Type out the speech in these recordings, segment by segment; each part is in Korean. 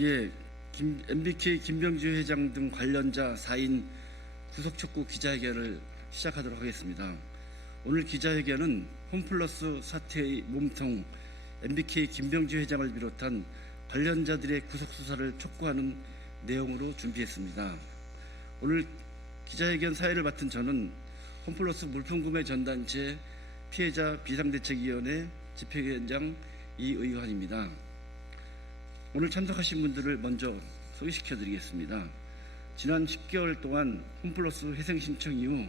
예, MBK 김병주 회장 등 관련자 4인 구속 촉구 기자회견을 시작하도록 하겠습니다. 오늘 기자회견은 홈플러스 사태의 몸통 MBK 김병주 회장을 비롯한 관련자들의 구속 수사를 촉구하는 내용으로 준비했습니다. 오늘 기자회견 사회를 맡은 저는 홈플러스 물품구매 전단체 피해자 비상대책위원회 집행위원장 이의환입니다. 오늘 참석하신 분들을 먼저 소개시켜 드리겠습니다. 지난 10개월 동안 홈플러스 회생 신청 이후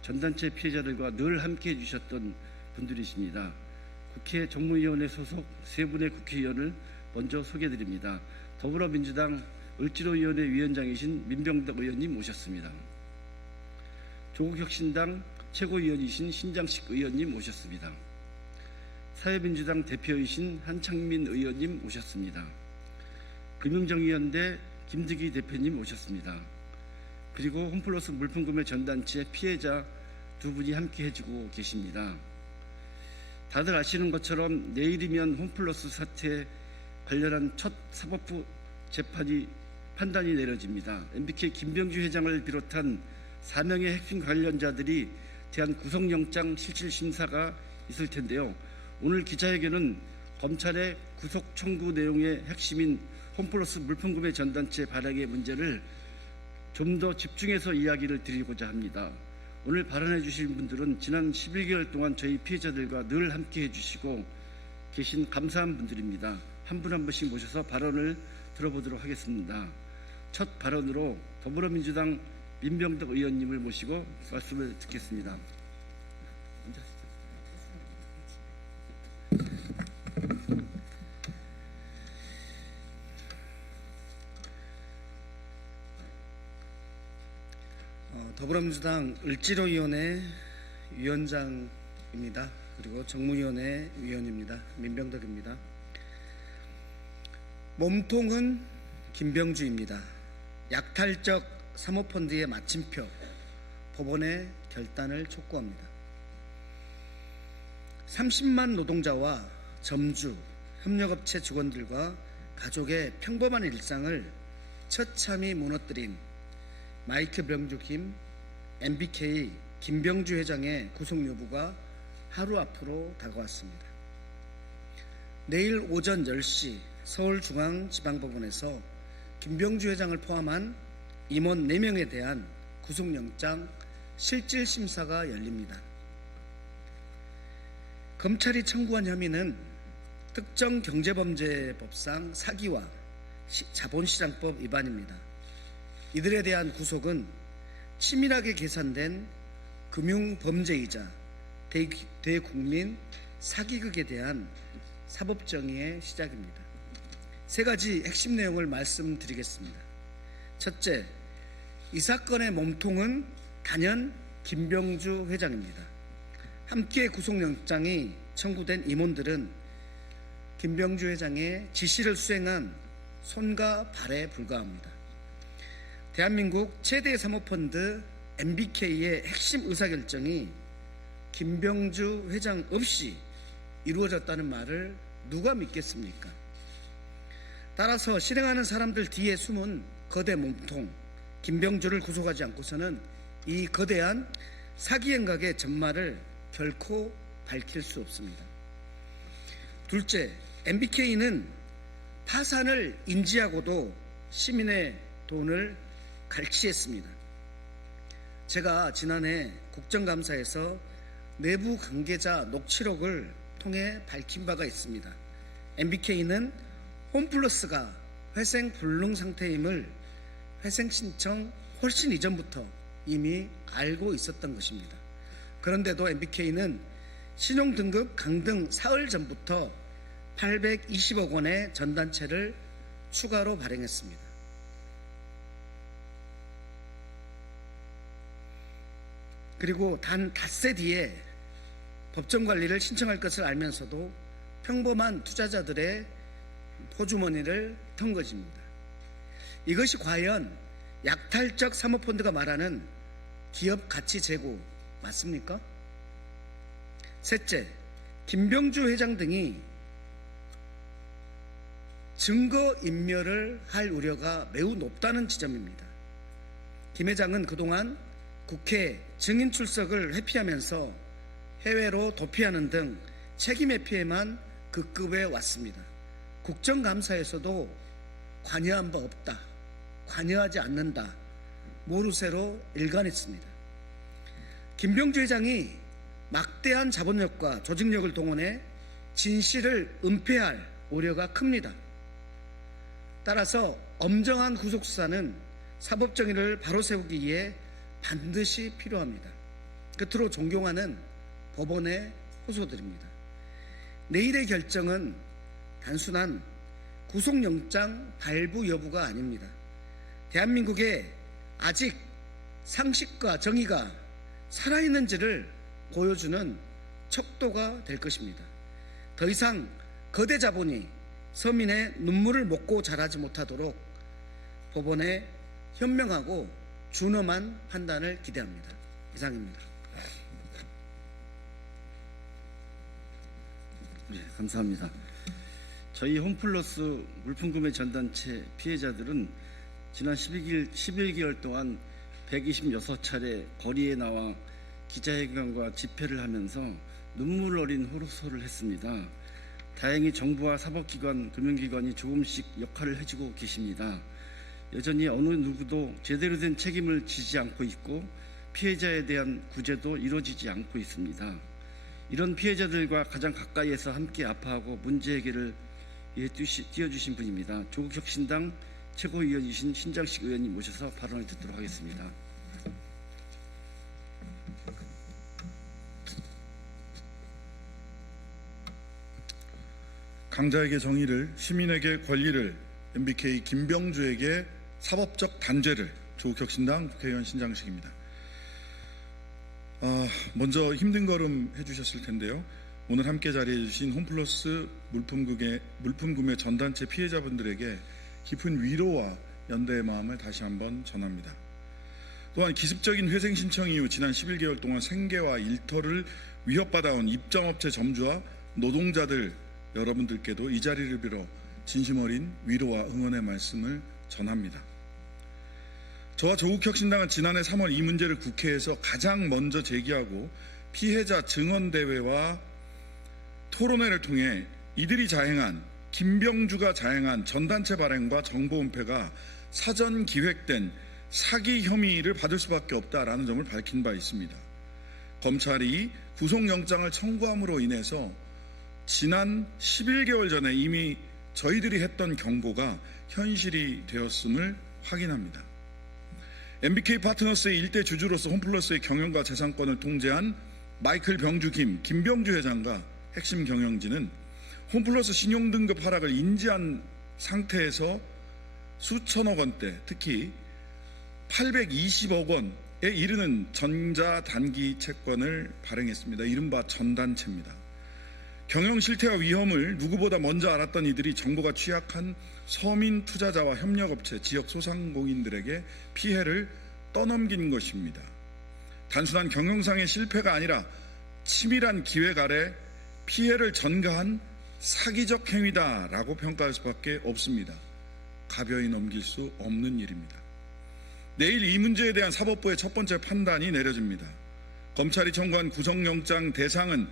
전단체 피해자들과 늘 함께해 주셨던 분들이십니다. 국회 정무위원회 소속 세 분의 국회의원을 먼저 소개해 드립니다. 더불어민주당 을지로위원회 위원장이신 민병덕 의원님 모셨습니다. 조국혁신당 최고위원이신 신장식 의원님 모셨습니다. 사회민주당 대표이신 한창민 의원님 모셨습니다. 금융정의연대 김득희 대표님 모셨습니다. 그리고 홈플러스 물품구매 전단체 피해자 두 분이 함께 해주고 계십니다. 다들 아시는 것처럼 내일이면 홈플러스 사태 관련한 첫 사법부 재판이 판단이 내려집니다. MBK 김병주 회장을 비롯한 4명의 핵심 관련자들이 대한 구속영장 실질심사가 있을 텐데요. 오늘 기자회견은 검찰의 구속 청구 내용의 핵심인 홈플러스 물품구매 전단체 발행의 문제를 좀 더 집중해서 이야기를 드리고자 합니다. 오늘 발언해 주실 분들은 지난 11개월 동안 저희 피해자들과 늘 함께 해주시고 계신 감사한 분들입니다. 한 분 한 분씩 모셔서 발언을 들어보도록 하겠습니다. 첫 발언으로 더불어민주당 민병덕 의원님을 모시고 말씀을 듣겠습니다. 더불어민주당 을지로위원회 위원장입니다. 그리고 정무위원회 위원입니다. 민병덕입니다. 몸통은 김병주입니다. 약탈적 사모펀드의 마침표, 법원의 결단을 촉구합니다. 30만 노동자와 점주, 협력업체 직원들과 가족의 평범한 일상을 처참히 무너뜨린 마이크 병주 김 MBK 김병주 회장의 구속 여부가 하루 앞으로 다가왔습니다. 내일 오전 10시 서울중앙지방법원에서 김병주 회장을 포함한 임원 4명에 대한 구속영장 실질심사가 열립니다. 검찰이 청구한 혐의는 특정경제범죄법상 사기와 자본시장법 위반입니다. 이들에 대한 구속은 치밀하게 계산된 금융범죄이자 대국민 사기극에 대한 사법정의의 시작입니다. 세 가지 핵심 내용을 말씀드리겠습니다. 첫째, 이 사건의 몸통은 단연 김병주 회장입니다. 함께 구속영장이 청구된 임원들은 김병주 회장의 지시를 수행한 손과 발에 불과합니다. 대한민국 최대 사모펀드 MBK의 핵심 의사결정이 김병주 회장 없이 이루어졌다는 말을 누가 믿겠습니까? 따라서 실행하는 사람들 뒤에 숨은 거대 몸통 김병주를 구속하지 않고서는 이 거대한 사기 행각의 전말을 결코 밝힐 수 없습니다. 둘째, MBK는 파산을 인지하고도 시민의 돈을 갈취했습니다. 제가 지난해 국정감사에서 내부 관계자 녹취록을 통해 밝힌 바가 있습니다. MBK는 홈플러스가 회생 불능 상태임을 회생 신청 훨씬 이전부터 이미 알고 있었던 것입니다. 그런데도 MBK는 신용등급 강등 사흘 전부터 820억 원의 전단체를 추가로 발행했습니다. 그리고 단 닷새 뒤에 법정관리를 신청할 것을 알면서도 평범한 투자자들의 포주머니를 턴 것입니다. 이것이 과연 약탈적 사모펀드가 말하는 기업 가치 제고 맞습니까? 셋째, 김병주 회장 등이 증거 인멸을 할 우려가 매우 높다는 지점입니다. 김 회장은 그동안 국회 증인 출석을 회피하면서 해외로 도피하는 등 책임 회피에만 급급해 왔습니다. 국정감사에서도 관여한 바 없다, 관여하지 않는다, 모르쇠로 일관했습니다. 김병주 회장이 막대한 자본력과 조직력을 동원해 진실을 은폐할 우려가 큽니다. 따라서 엄정한 구속수사는 사법정의를 바로 세우기 위해 반드시 필요합니다. 끝으로 존경하는 법원의 호소들입니다. 내일의 결정은 단순한 구속영장 발부 여부가 아닙니다. 대한민국에 아직 상식과 정의가 살아있는지를 보여주는 척도가 될 것입니다. 더 이상 거대 자본이 서민의 눈물을 먹고 자라지 못하도록 법원의 현명하고 준엄한 판단을 기대합니다. 이상입니다. 네, 감사합니다. 저희 홈플러스 물품구매 전단체 피해자들은 지난 11개월 동안 126차례 거리에 나와 기자회견과 집회를 하면서 눈물 어린 호소를 했습니다. 다행히 정부와 사법기관, 금융기관이 조금씩 역할을 해주고 계십니다. 여전히 어느 누구도 제대로 된 책임을 지지 않고 있고 피해자에 대한 구제도 이루어지지 않고 있습니다. 이런 피해자들과 가장 가까이에서 함께 아파하고 문제 해결을 위해 뛰어주신 분입니다. 조국혁신당 최고위원이신 신장식 의원님 모셔서 발언을 듣도록 하겠습니다. 강자에게 정의를, 시민에게 권리를, MBK 김병주에게 사법적 단죄를. 조국혁신당 국회의원 신장식입니다. 먼저 힘든 걸음 해주셨을 텐데요. 오늘 함께 자리해 주신 홈플러스 물품구매 전단체 피해자분들에게 깊은 위로와 연대의 마음을 다시 한번 전합니다. 또한 기습적인 회생 신청 이후 지난 11개월 동안 생계와 일터를 위협받아온 입점업체 점주와 노동자들 여러분들께도 이 자리를 빌어 진심 어린 위로와 응원의 말씀을 전합니다. 저와 조국혁신당은 지난해 3월 이 문제를 국회에서 가장 먼저 제기하고 피해자 증언대회와 토론회를 통해 이들이 자행한, 김병주가 자행한 전단체 발행과 정보 은폐가 사전 기획된 사기 혐의를 받을 수밖에 없다라는 점을 밝힌 바 있습니다. 검찰이 구속영장을 청구함으로 인해서 지난 11개월 전에 이미 저희들이 했던 경고가 현실이 되었음을 확인합니다. MBK 파트너스의 일대 주주로서 홈플러스의 경영과 재산권을 통제한 마이클 병주 김병주 회장과 핵심 경영진은 홈플러스 신용등급 하락을 인지한 상태에서 수천억 원대, 특히 820억 원에 이르는 전자단기 채권을 발행했습니다. 이른바 전단체입니다. 경영 실태와 위험을 누구보다 먼저 알았던 이들이 정보가 취약한 서민 투자자와 협력업체, 지역 소상공인들에게 피해를 떠넘긴 것입니다. 단순한 경영상의 실패가 아니라 치밀한 기획 아래 피해를 전가한 사기적 행위다라고 평가할 수밖에 없습니다. 가벼이 넘길 수 없는 일입니다. 내일 이 문제에 대한 사법부의 첫 번째 판단이 내려집니다. 검찰이 청구한 구속영장 대상은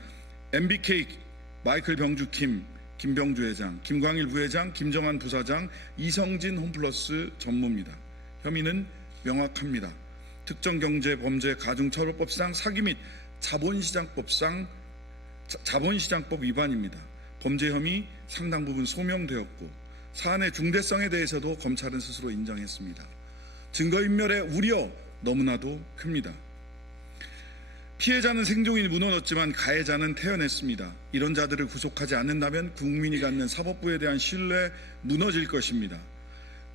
MBK 마이클 병주 김병주 회장, 김광일 부회장, 김정한 부사장, 이성진 홈플러스 전무입니다. 혐의는 명확합니다. 특정경제범죄 가중처벌법상 사기 및 자본시장법 위반입니다. 범죄 혐의 상당 부분 소명되었고 사안의 중대성에 대해서도 검찰은 스스로 인정했습니다. 증거인멸의 우려 너무나도 큽니다. 피해자는 생존이 무너졌지만 가해자는 태어났습니다. 이런 자들을 구속하지 않는다면 국민이 갖는 사법부에 대한 신뢰 무너질 것입니다.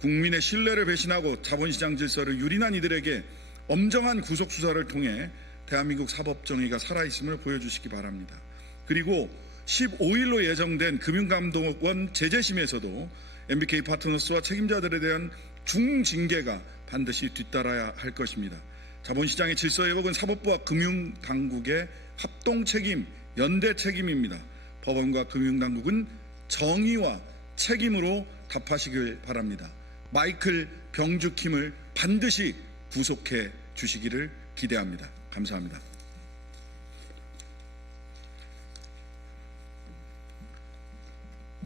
국민의 신뢰를 배신하고 자본시장 질서를 유린한 이들에게 엄정한 구속수사를 통해 대한민국 사법정의가 살아있음을 보여주시기 바랍니다. 그리고 15일로 예정된 금융감독원 제재심에서도 MBK 파트너스와 책임자들에 대한 중징계가 반드시 뒤따라야 할 것입니다. 자본시장의 질서 회복은 사법부와 금융당국의 합동 책임, 연대 책임입니다. 법원과 금융당국은 정의와 책임으로 답하시길 바랍니다. 마이클 병주킴을 반드시 구속해 주시기를 기대합니다. 감사합니다.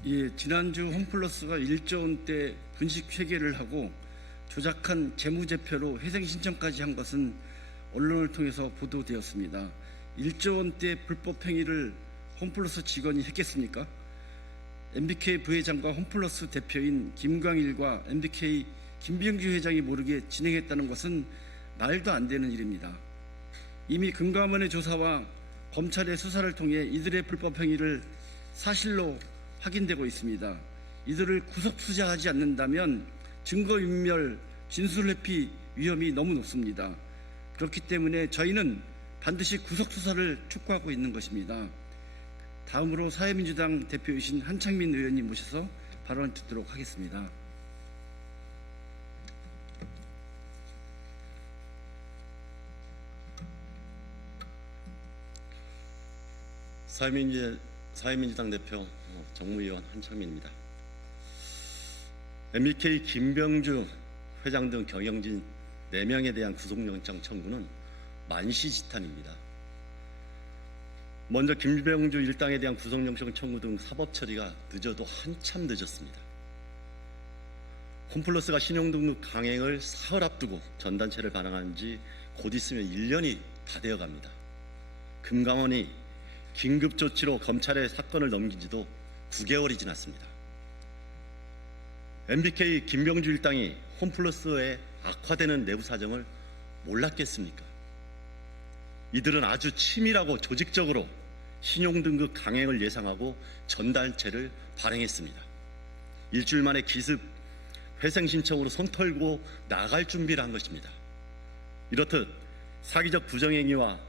예, 지난주 홈플러스가 1조 원대 분식 회계를 하고 조작한 재무제표로 회생 신청까지 한 것은 언론을 통해서 보도되었습니다. 1조 원대 불법 행위를 홈플러스 직원이 했겠습니까? MBK 부회장과 홈플러스 대표인 김광일과 MBK 김병주 회장이 모르게 진행했다는 것은 말도 안 되는 일입니다. 이미 금감원의 조사와 검찰의 수사를 통해 이들의 불법 행위를 사실로 확인되고 있습니다. 이들을 구속 수사하지 않는다면 증거인멸, 진술회피 위험이 너무 높습니다. 그렇기 때문에 저희는 반드시 구속 수사를 촉구하고 있는 것입니다. 다음으로 사회민주당 대표이신 한창민 의원님 모셔서 발언 듣도록 하겠습니다. 사회민주당 대표 정무위원 한창민입니다. MBK 김병주 회장 등 경영진 4명에 대한 구속영장 청구는 만시지탄입니다. 먼저 김병주 일당에 대한 구속영장 청구 등 사법 처리가 늦어도 한참 늦었습니다. 홈플러스가 신용등록 강행을 사흘 앞두고 전단체를 반환한 지 곧 있으면 1년이 다 되어갑니다. 금감원이 긴급조치로 검찰에 사건을 넘긴 지도 9개월이 지났습니다. MBK 김병주 일당이 홈플러스의 악화되는 내부 사정을 몰랐겠습니까? 이들은 아주 치밀하고 조직적으로 신용등급 강행을 예상하고 전단체를 발행했습니다. 일주일 만에 기습 회생 신청으로 손 털고 나갈 준비를 한 것입니다. 이렇듯 사기적 부정행위와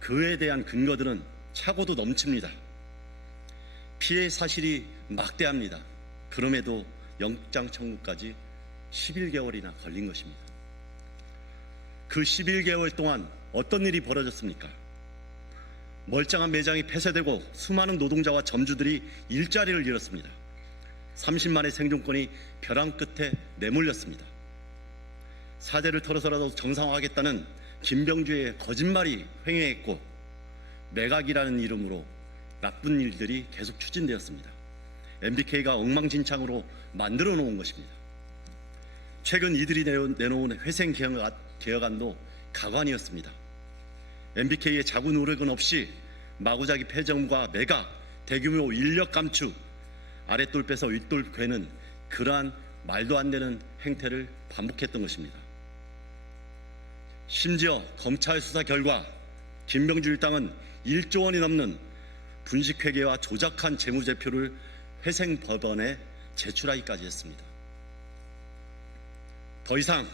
그에 대한 근거들은 차고도 넘칩니다. 피해 사실이 막대합니다. 그럼에도 영장 청구까지 11개월이나 걸린 것입니다. 그 11개월 동안 어떤 일이 벌어졌습니까? 멀쩡한 매장이 폐쇄되고 수많은 노동자와 점주들이 일자리를 잃었습니다. 30만의 생존권이 벼랑 끝에 내몰렸습니다. 사대를 털어서라도 정상화하겠다는 김병주의 거짓말이 횡행했고 매각이라는 이름으로 나쁜 일들이 계속 추진되었습니다. MBK가 엉망진창으로 만들어 놓은 것입니다. 최근 이들이 내놓은 회생 개혁안도 가관이었습니다. MBK의 자구 노력은 없이 마구잡이 폐점과 매각, 대규모 인력 감축, 아랫돌 빼서 윗돌 괴는 그러한 말도 안 되는 행태를 반복했던 것입니다. 심지어 검찰 수사 결과 김병주 일당은 1조 원이 넘는 분식회계와 조작한 재무제표를 회생법원에 제출하기까지 했습니다. 더 이상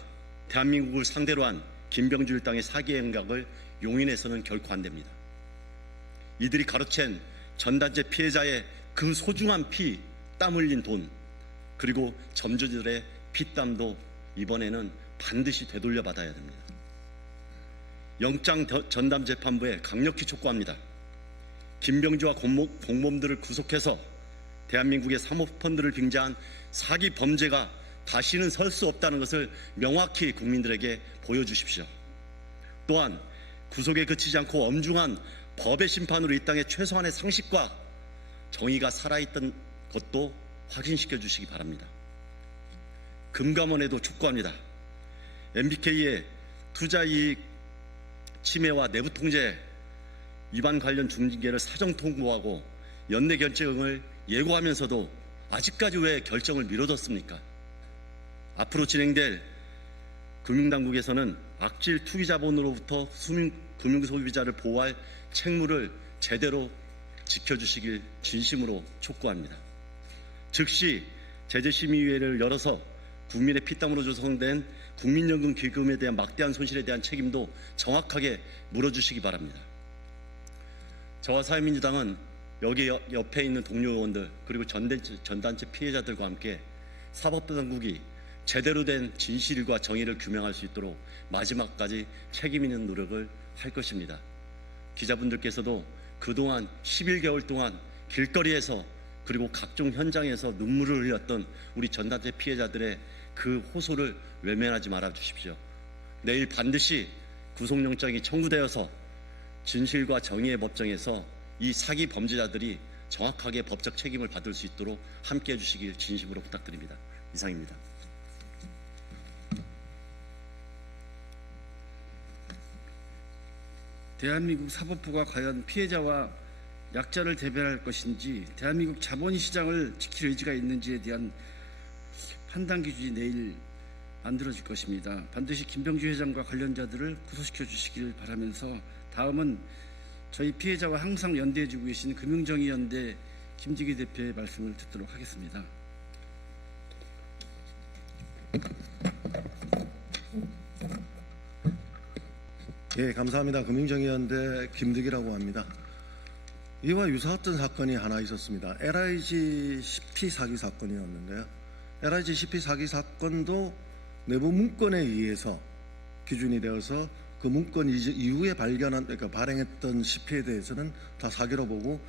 대한민국을 상대로 한 김병주 일당의 사기 행각을 용인해서는 결코 안 됩니다. 이들이 가로챈 전단체 피해자의 그 소중한 피, 땀 흘린 돈, 그리고 점주들의 피땀도 이번에는 반드시 되돌려 받아야 됩니다. 영장 전담 재판부에 강력히 촉구합니다. 김병주와 공범들을 구속해서 대한민국의 사모펀드를 빙자한 사기 범죄가 다시는 설 수 없다는 것을 명확히 국민들에게 보여주십시오. 또한 구속에 그치지 않고 엄중한 법의 심판으로 이 땅의 최소한의 상식과 정의가 살아있던 것도 확인시켜 주시기 바랍니다. 금감원에도 촉구합니다. MBK의 투자이익 침해와 내부통제 위반 관련 중징계를 사정 통보하고 연내 결정을 예고하면서도 아직까지 왜 결정을 미뤄뒀습니까? 앞으로 진행될 금융당국에서는 악질 투기자본으로부터 금융소비자를 보호할 책무를 제대로 지켜주시길 진심으로 촉구합니다. 즉시 제재심의위회를 열어서 국민의 피땀으로 조성된 국민연금 기금에 대한 막대한 손실에 대한 책임도 정확하게 물어주시기 바랍니다. 저와 사회민주당은 여기 옆에 있는 동료 의원들 그리고 전단체 피해자들과 함께 사법당국이 제대로 된 진실과 정의를 규명할 수 있도록 마지막까지 책임 있는 노력을 할 것입니다. 기자분들께서도 그동안 11개월 동안 길거리에서 그리고 각종 현장에서 눈물을 흘렸던 우리 전단체 피해자들의 그 호소를 외면하지 말아 주십시오. 내일 반드시 구속영장이 청구되어서 진실과 정의의 법정에서 이 사기 범죄자들이 정확하게 법적 책임을 받을 수 있도록 함께해 주시길 진심으로 부탁드립니다. 이상입니다. 대한민국 사법부가 과연 피해자와 약자를 대변할 것인지, 대한민국 자본의 시장을 지킬 의지가 있는지에 대한 판단 기준이 내일 만들어질 것입니다. 반드시 김병주 회장과 관련자들을 구속시켜 주시길 바라면서, 다음은 저희 피해자와 항상 연대해주고 계신 금융정의연대 김지기 대표의 말씀을 듣도록 하겠습니다. 예, 감사합니다. 금융정의연대 김득이라고 합니다. 이와 유사했던 사건이 하나 있었습니다. LIG CP 사기 사건이었는데요. LIG CP 사기 사건도 내부 문건에 의해서 기준이 되어서 그 문건 이후에 그러니까 발행했던 CP에 대해서는 다 사기로 보고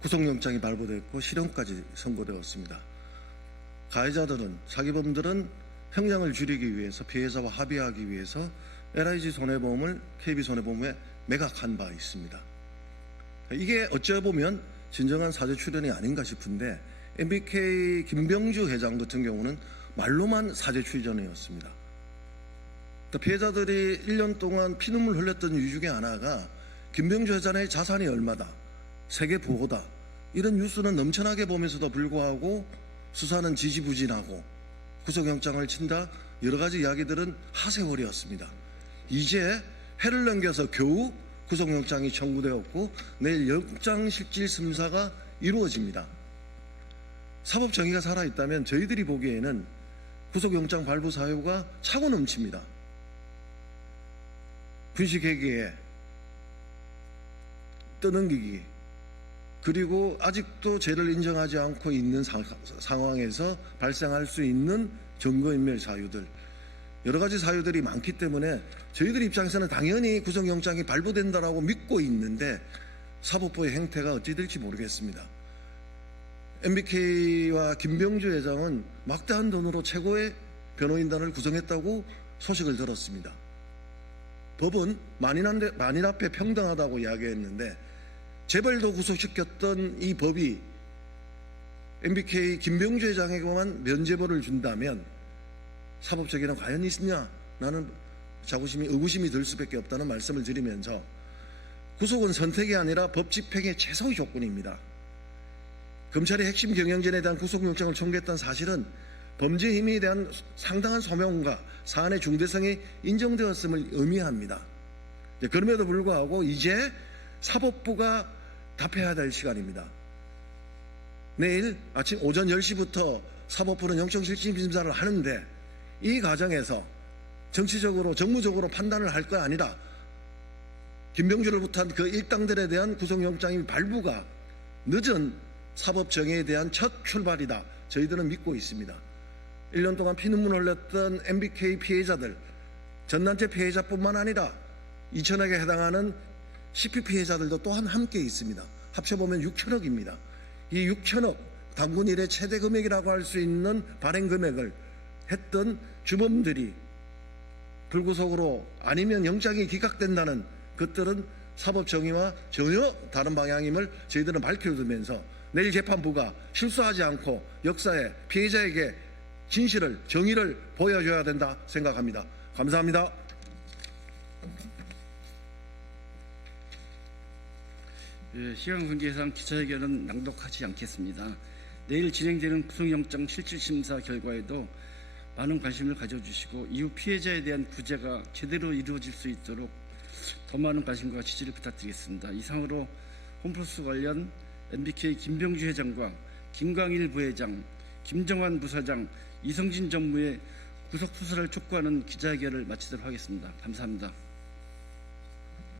구속영장이 발부됐고 실형까지 선고되었습니다. 가해자들은, 사기범들은 형량을 줄이기 위해서, 피해자와 합의하기 위해서 LIG 손해보험을 KB손해보험에 매각한 바 있습니다. 이게 어찌보면 진정한 사죄 출연이 아닌가 싶은데, MBK 김병주 회장 같은 경우는 말로만 사죄 출연이었습니다. 피해자들이 1년 동안 피눈물 흘렸던 이유 중에 하나가 김병주 회장의 자산이 얼마다, 세계 부호다, 이런 뉴스는 넘쳐나게 보면서도 불구하고 수사는 지지부진하고 구속영장을 친다, 여러 가지 이야기들은 하세월이었습니다. 이제 해를 넘겨서 겨우 구속영장이 청구되었고 내일 영장실질심사가 이루어집니다. 사법정의가 살아있다면 저희들이 보기에는 구속영장 발부 사유가 차고 넘칩니다. 분식회계에 떠넘기기, 그리고 아직도 죄를 인정하지 않고 있는 상황에서 발생할 수 있는 증거인멸 사유들, 여러 가지 사유들이 많기 때문에 저희들 입장에서는 당연히 구속영장이 발부된다라고 믿고 있는데 사법부의 행태가 어찌 될지 모르겠습니다. MBK와 김병주 회장은 막대한 돈으로 최고의 변호인단을 구성했다고 소식을 들었습니다. 법은 만인 앞에 평등하다고 이야기했는데 재벌도 구속시켰던 이 법이 MBK 김병주 회장에게만 면죄부를 준다면 사법적에는 과연 있느냐? 라는 의구심이 들 수밖에 없다는 말씀을 드리면서, 구속은 선택이 아니라 법 집행의 최소의 조건입니다. 검찰이 핵심 경영진에 대한 구속영장을 청구했다는 사실은 범죄 혐의에 대한 상당한 소명과 사안의 중대성이 인정되었음을 의미합니다. 그럼에도 불구하고 이제 사법부가 답해야 될 시간입니다. 내일 아침 오전 10시부터 사법부는 영장실질심사를 하는데, 이 과정에서 정치적으로 정무적으로 판단을 할 거 아니라 김병주를 비롯한 그 일당들에 대한 구속영장의 발부가 늦은 사법정의에 대한 첫 출발이다, 저희들은 믿고 있습니다. 1년 동안 피눈물 흘렸던 MBK 피해자들, 전단체 피해자뿐만 아니라 2천억에 해당하는 CP 피해자들도 또한 함께 있습니다. 합쳐보면 6천억입니다. 이 6천억, 당군 이래 최대 금액이라고 할 수 있는 발행 금액을 했던 주범들이 불구속으로 아니면 영장이 기각된다는 것들은 사법정의와 전혀 다른 방향임을 저희들은 밝혀두면서 내일 재판부가 실수하지 않고 역사에 피해자에게 진실을, 정의를 보여줘야 된다 생각합니다. 감사합니다. 시간 관계상 기자회견은 낭독하지 않겠습니다. 내일 진행되는 구속영장 실질심사 결과에도 많은 관심을 가져주시고 이후 피해자에 대한 구제가 제대로 이루어질 수 있도록 더 많은 관심과 지지를 부탁드리겠습니다. 이상으로 홈플러스 관련 MBK 김병주 회장과 김광일 부회장, 김정환 부사장, 이성진 전무의 구속 수사를 촉구하는 기자회견을 마치도록 하겠습니다. 감사합니다.